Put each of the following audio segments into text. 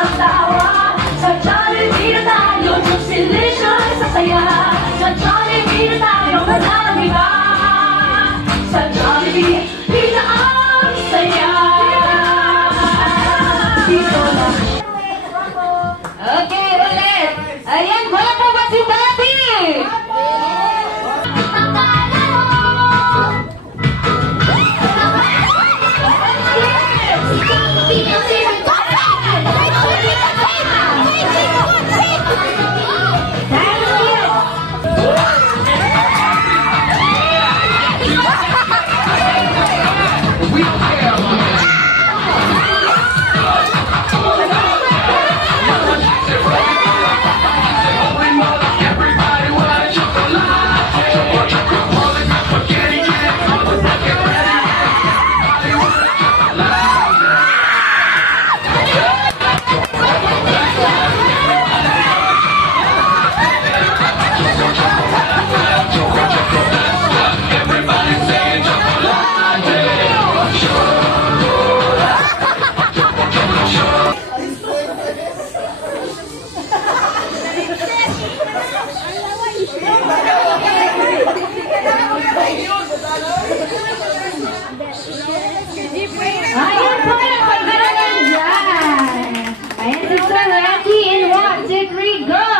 sa tawa. Sa Jollibee na tayo, constellation sa saya. Sa Jollibee na tayo, walang iba. Sa Jollibee, pila ang saya. Dito na. Okay, ulit. Ayan, wala po ba si Daddy? Ayan po na, pagkaroon dyan. Ayan, Sister Randy, in 1, 2, 3, go!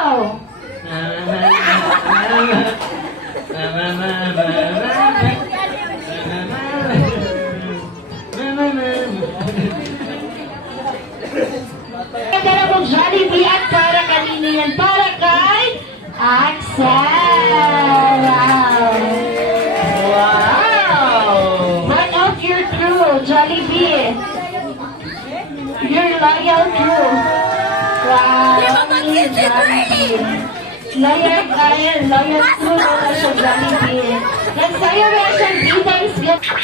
Ganda na pong Jollibee at para kanino yan? Para kay Axel! Wow! One of your crew, Jollibee. Your loyal crew. Wow! Jollibee. Loyal crew na sa Jollibee. Ang celebration details.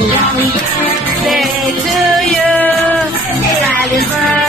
Happy birthday to you.